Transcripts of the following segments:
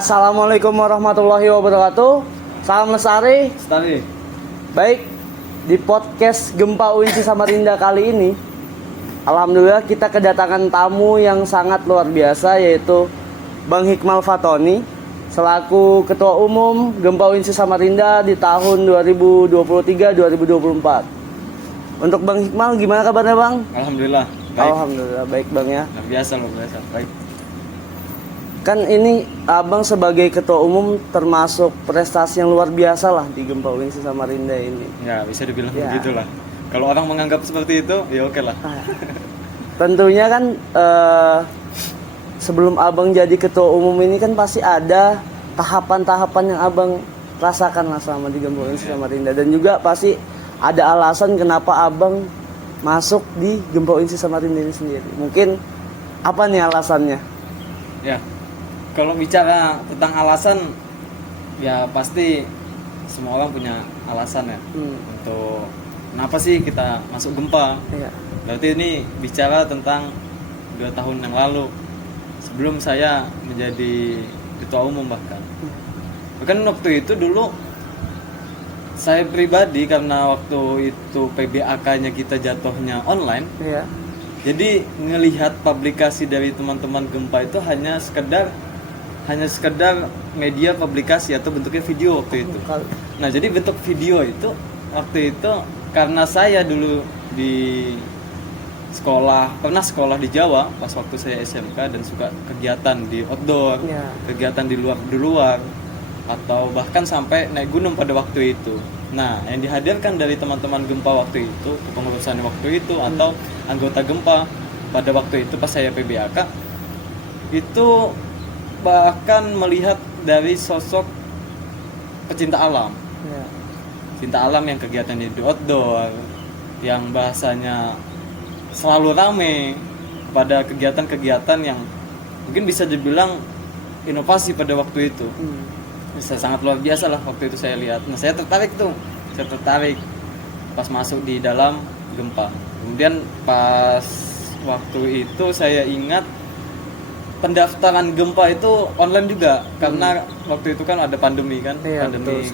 Assalamualaikum warahmatullahi wabarakatuh. Salam Lestari. Lestari. Baik, di podcast Gempa UINSI Samarinda kali ini, alhamdulillah kita kedatangan tamu yang sangat luar biasa, yaitu Bang Hikmal Fatoni selaku Ketua Umum Gempa UINSI Samarinda di tahun 2023-2024. Untuk Bang Hikmal, gimana kabarnya Bang? Alhamdulillah. Baik. Alhamdulillah baik Bang ya. Luar biasa. Baik. Kan ini Abang sebagai Ketua Umum termasuk prestasi yang luar biasa lah di Gempa UINSI Samarinda ini. Ya, bisa dibilang Ya. begitulah. Kalau orang menganggap seperti itu, ya oke lah. Tentunya kan sebelum Abang jadi Ketua Umum ini kan pasti ada tahapan-tahapan yang Abang rasakan lah selama di Gempa UINSI Samarinda. Dan juga pasti ada alasan kenapa Abang masuk di Gempa UINSI Samarinda ini sendiri. Mungkin apa nih alasannya? Ya. Kalau bicara tentang alasan, ya pasti semua orang punya alasan ya. Untuk kenapa sih kita masuk Gempa. Iya. Berarti ini bicara tentang 2 tahun yang lalu, sebelum saya menjadi Ketua Umum bahkan. Bahkan waktu itu dulu saya pribadi, karena waktu itu PBAK-nya kita jatuhnya online. Iya. Jadi ngelihat publikasi dari teman-teman Gempa itu hanya sekedar media publikasi atau bentuknya video waktu itu. Nah, jadi bentuk video itu waktu itu karena saya dulu di pernah sekolah di Jawa pas waktu saya SMK dan suka kegiatan di outdoor, kegiatan di luar atau bahkan sampai naik gunung pada waktu itu. Nah, yang dihadirkan dari teman-teman Gempa waktu itu, kepengurusan waktu itu atau anggota Gempa pada waktu itu pas saya PBAK itu bahkan melihat dari sosok pecinta alam. Cinta alam yang kegiatannya di outdoor, yang bahasanya selalu rame pada kegiatan-kegiatan yang mungkin bisa dibilang inovasi pada waktu itu. Sangat luar biasa lah waktu itu saya lihat. Nah, saya tertarik pas masuk di dalam Gempa. Kemudian pas waktu itu saya ingat pendaftaran Gempa itu online juga karena waktu itu kan ada pandemi kan, pandemi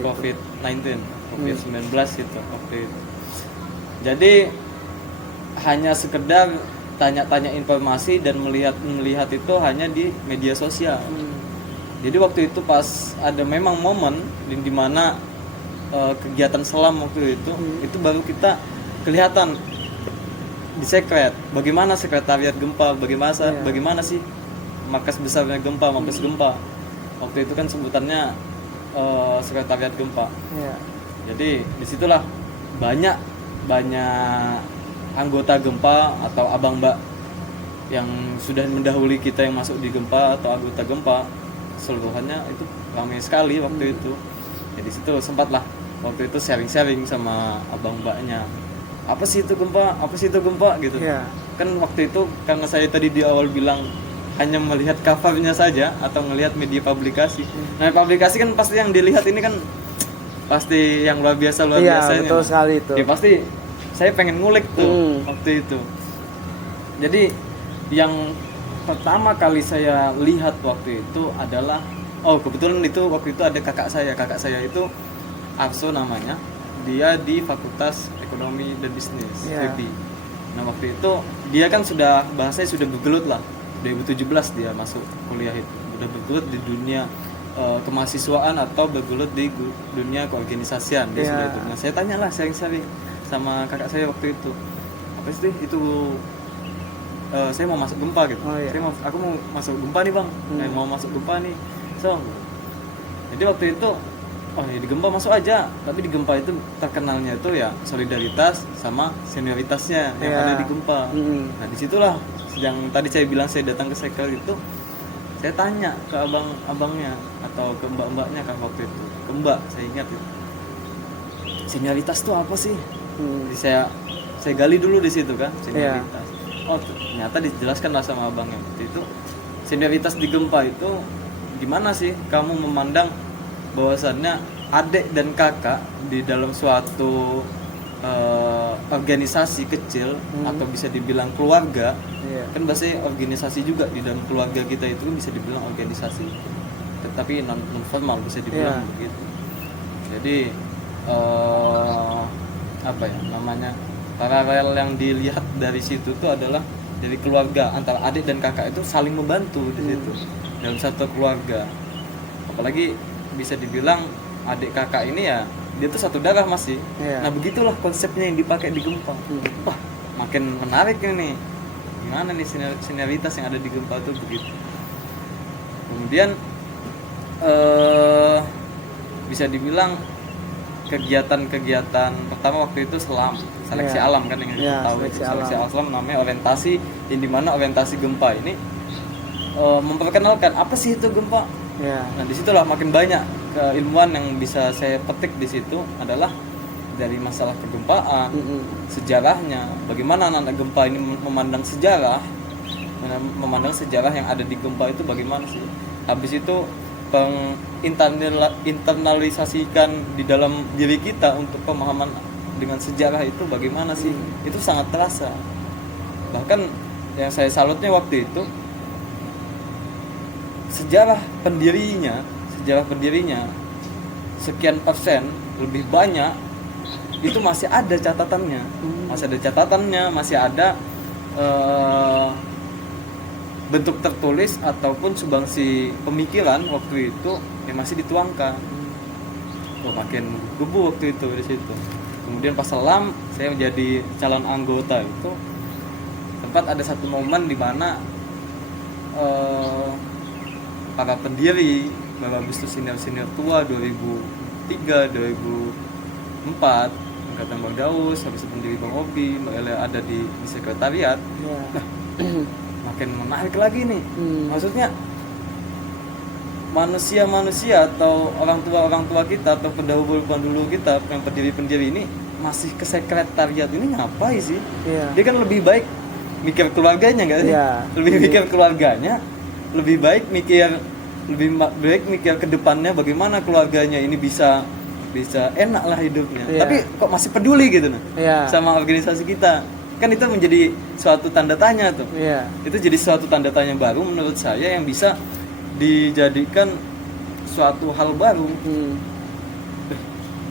COVID-19 gitu waktu itu. Jadi hanya sekedar tanya-tanya informasi dan melihat itu hanya di media sosial. Jadi waktu itu pas ada memang momen di mana kegiatan selam waktu itu baru kita kelihatan di sekret, bagaimana sekretariat Gempa, bagaimana sih markas besarnya Gempa, Mabes Gempa. Waktu itu kan sebutannya sekretariat Gempa. Jadi disitulah banyak anggota Gempa atau abang mbak yang sudah mendahului kita yang masuk di Gempa atau anggota Gempa seluruhannya itu ramai sekali waktu itu. Jadi situ sempatlah waktu itu sharing sama abang mbaknya. Apa sih itu Gempa gitu. Kan waktu itu karena saya tadi di awal bilang hanya melihat covernya saja atau melihat media publikasi. Nah, publikasi kan pasti yang dilihat ini kan pasti yang luar biasanya. Iya, betul sekali itu. Ya pasti saya pengen ngulik tuh waktu itu. Jadi yang pertama kali saya lihat waktu itu adalah kebetulan itu waktu itu ada kakak saya itu Arso namanya. Dia di Fakultas Ekonomi dan Bisnis, FEB. Nah, waktu itu dia kan bahasanya sudah bergelut lah. 2017 dia masuk kuliah itu. Udah bergelut di dunia kemahasiswaan atau bergelut di dunia keorganisasian. Dia sudah itu. Nah, saya tanyalah sharing sama kakak saya waktu itu. Apa sih itu? Saya mau masuk Gempa gitu. Aku mau masuk Gempa nih, Bang. Mau masuk Gempa nih. Jadi waktu itu di Gempa masuk aja, tapi di Gempa itu terkenalnya itu ya solidaritas sama senioritasnya yang ada di Gempa. Nah, disitulah yang tadi saya bilang saya datang ke sektor itu, saya tanya ke abang-abangnya atau ke mbak-mbaknya kan waktu itu, ke mbak saya ingat itu, senioritas itu apa sih? Jadi saya gali dulu di situ kan senioritas. Ternyata dijelaskan lah sama abangnya waktu itu, senioritas di Gempa itu gimana sih kamu memandang bahwasannya adik dan kakak di dalam suatu organisasi kecil atau bisa dibilang keluarga. Iya. Kan bahasanya organisasi juga, di dalam keluarga kita itu kan bisa dibilang organisasi, tetapi non formal bisa dibilang begitu. Jadi apa ya namanya, paralel yang dilihat dari situ tuh adalah dari keluarga antara adik dan kakak itu saling membantu di situ dalam satu keluarga. Apalagi bisa dibilang adik kakak ini ya dia tuh satu darah masih. Nah begitulah konsepnya yang dipakai di Gempa. Wah makin menarik ini, gimana nih sinergitas yang ada di Gempa tuh begitu. Kemudian bisa dibilang kegiatan pertama waktu itu seleksi alam kan yang kita tahu, seleksi alam namanya orientasi, yang dimana orientasi Gempa ini memperkenalkan apa sih itu Gempa. Nah disitulah makin banyak keilmuan yang bisa saya petik di situ adalah dari masalah kegempaan, sejarahnya, bagaimana anak Gempa ini memandang sejarah yang ada di Gempa itu bagaimana sih. Habis itu internalisasikan di dalam diri kita untuk pemahaman dengan sejarah itu bagaimana sih. Itu sangat terasa. Bahkan yang saya salutnya waktu itu sejarah pendirinya sekian persen lebih banyak itu masih ada catatannya, masih ada bentuk tertulis ataupun sumbangsi pemikiran waktu itu yang masih dituangkan. Makin gubu waktu itu di situ. Kemudian pas selam saya menjadi calon anggota itu, sempat ada satu momen di mana para pendiri, Bapak Agustus senior tua 2003, 2004, angkatan Bang Daus, habis itu pendiri Bang Obi, Mbak Ele ada di sekretariat. Nah, makin menarik lagi nih. Maksudnya manusia atau orang tua kita atau pendahulu kita yang pendiri ini masih ke sekretariat ini ngapain sih? Dia kan lebih baik mikir keluarganya nggak sih? Mikir keluarganya, lebih baik mikir ke depannya bagaimana keluarganya ini bisa enak lah hidupnya. Tapi kok masih peduli gitu sama organisasi kita. Kan itu menjadi suatu tanda tanya tuh. Itu jadi suatu tanda tanya baru menurut saya yang bisa dijadikan suatu hal baru.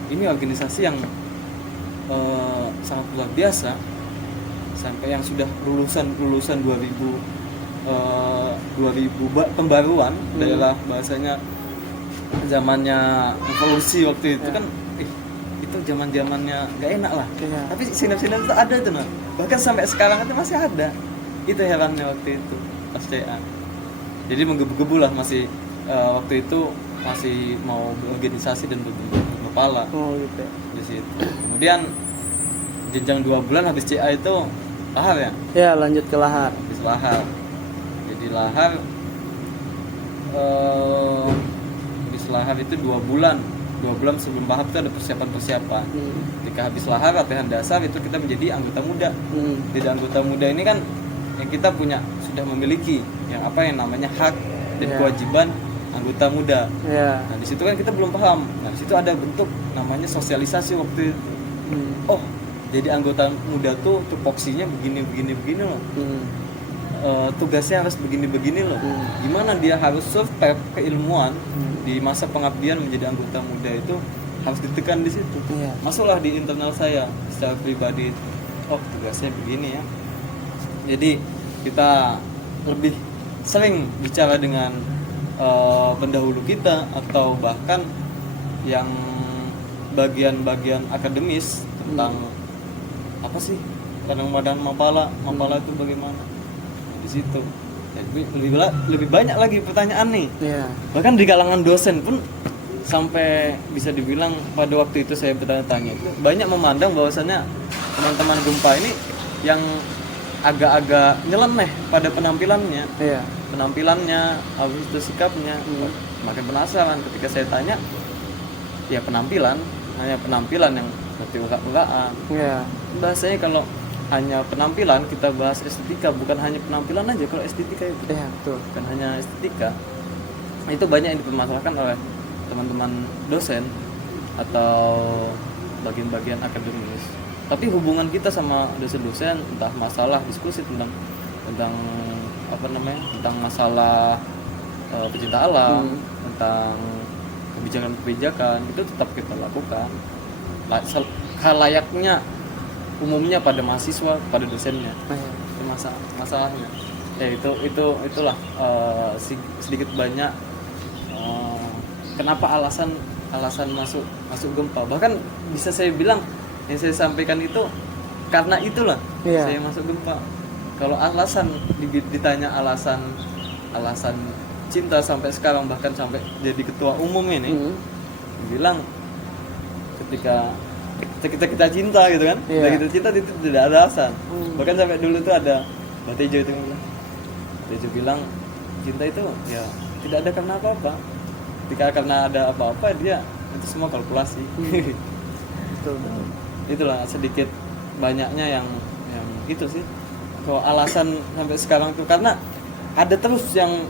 Ini organisasi yang sangat luar biasa, sampai yang sudah lulusan 2000 pembaruan daerah, bahasanya zamannya evolusi waktu itu kan itu zamannya nggak enak lah. Tapi sinap-sinap itu ada tuh bahkan sampai sekarang itu masih ada. Itu herannya waktu itu pas CA. Jadi menggebu-gebu lah masih waktu itu masih mau berorganisasi dan berkepala gitu di situ. Kemudian jenjang 2 bulan habis CA itu lahar ya? Lanjut ke lahar. Habis lahar. Jadi lahar habis lahar itu 2 bulan sebelum lahar itu ada persiapan. Ketika habis lahar latihan dasar itu kita menjadi anggota muda. Jadi anggota muda ini kan yang kita sudah memiliki yang namanya hak dan kewajiban anggota muda. Nah di situ kan kita belum paham. Nah di situ ada bentuk namanya sosialisasi waktu itu. Jadi anggota muda tuh tupoksinya begini loh. Tugasnya harus begini loh. Gimana dia harus survive keilmuan di masa pengabdian menjadi anggota muda itu harus ditekan di situ. Masuklah di internal saya secara pribadi. Tugasnya begini ya. Jadi kita lebih sering bicara dengan pendahulu kita atau bahkan yang bagian-bagian akademis tentang apa sih kadang-kadang mapala itu bagaimana di situ. Jadi lebih banyak lagi pertanyaan nih. Bahkan di kalangan dosen pun sampai bisa dibilang pada waktu itu saya bertanya-tanya banyak memandang bahwasannya teman-teman Gempa ini yang agak-agak nyeleneh pada penampilannya. Habis itu sikapnya. Makin penasaran ketika saya tanya, ya hanya penampilan yang seperti urak-urakan. Bahasanya kalau hanya penampilan, kita bahas estetika, bukan hanya penampilan aja kalau estetika itu. Betul. Bukan hanya estetika. Itu banyak yang dipermasalahkan oleh teman-teman dosen atau bagian-bagian akademis. tapi hubungan kita sama dosen-dosen, entah masalah diskusi tentang apa namanya, tentang masalah pecinta alam, tentang kebijakan-kebijakan, itu tetap kita lakukan hal layaknya umumnya pada mahasiswa, pada dosennya. Itu masalahnya ya, itulah sedikit banyak kenapa alasan masuk Gempa. Bahkan bisa saya bilang yang saya sampaikan itu karena itulah saya masuk Gempa. Kalau alasan ditanya alasan cinta sampai sekarang, bahkan sampai jadi ketua umum ini, bilang ketika kita cinta gitu kan, kita cinta itu tidak ada alasan. Bahkan sampai dulu tuh ada Mbak Tejo bilang cinta itu ya tidak ada karena apa-apa. Ketika karena ada apa-apa dia itu semua kalkulasi. Itulah sedikit banyaknya yang itu sih. Kalau alasan sampai sekarang tuh karena ada terus yang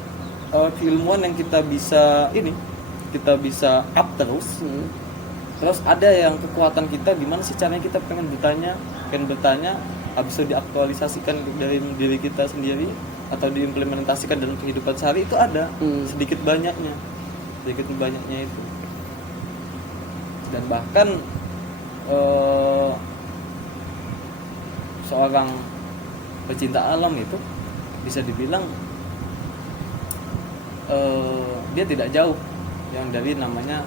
keilmuan yang kita bisa up terus. Terus ada yang kekuatan kita, gimana sih caranya kita pengen bertanya, habis itu diaktualisasikan dari diri kita sendiri atau diimplementasikan dalam kehidupan sehari, itu ada sedikit banyaknya itu. Dan bahkan seorang pecinta alam itu bisa dibilang dia tidak jauh yang dari namanya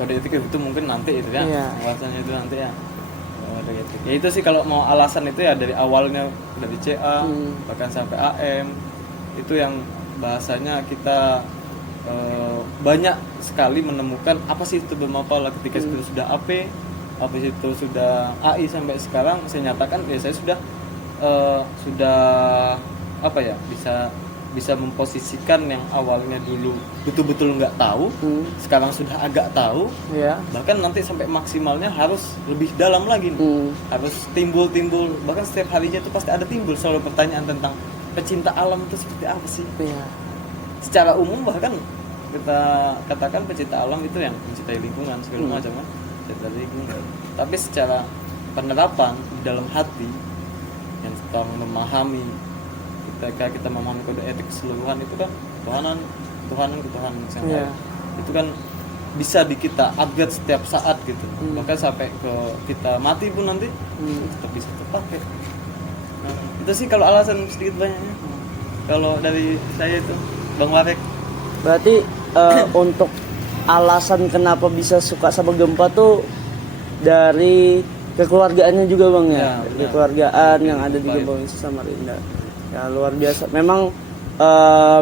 kode etik. Itu mungkin nanti itu ya, alasannya itu nanti ya. Ya itu sih kalau mau alasan itu ya dari awalnya dari CA bahkan sampai AM itu yang bahasanya kita banyak sekali menemukan apa sih itu bermapalah. Ketika itu sudah AP, habis itu sudah AI sampai sekarang saya nyatakan ya saya sudah apa ya, bisa memposisikan yang awalnya dulu betul-betul nggak tahu, sekarang sudah agak tahu, bahkan nanti sampai maksimalnya harus lebih dalam lagi, harus timbul, bahkan setiap harinya itu pasti ada timbul selalu pertanyaan tentang pecinta alam itu seperti apa sih. Secara umum bahkan kita katakan pecinta alam itu yang mencintai lingkungan segala macam kan, mencintai lingkungan. Tapi secara penerapan di dalam hati yang kita memahami, ketika kita memahami kode etik keseluruhan itu kan Tuhan yang lain, itu kan bisa di kita upgrade setiap saat gitu, bahkan sampai ke kita mati pun nanti tetap bisa terpakai. Nah, itu sih kalau alasan sedikit banyaknya. Kalau dari saya itu Bang Warek. Berarti untuk alasan kenapa bisa suka sama Gempa tuh dari kekeluargaannya juga Bang ya, kekeluargaan yang ada di Gempa Unsur Samarinda. Ya luar biasa. Memang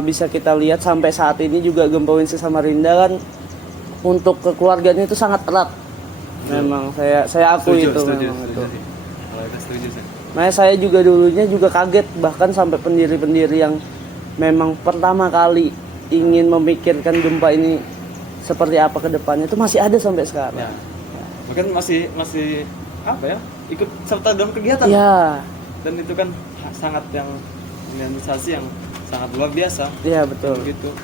bisa kita lihat sampai saat ini juga Gempa Unsur Samarinda kan untuk kekeluargaannya itu sangat erat. Memang saya akui itu memang itu. Makanya saya juga dulunya juga kaget, bahkan sampai pendiri-pendiri yang memang pertama kali ingin memikirkan Gempa ini seperti apa ke depannya itu masih ada sampai sekarang. Ya. Mungkin masih apa ya? Ikut serta dalam kegiatan. Ya. Dan itu kan sangat yang organisasi yang sangat luar biasa. Iya betul. Gitu.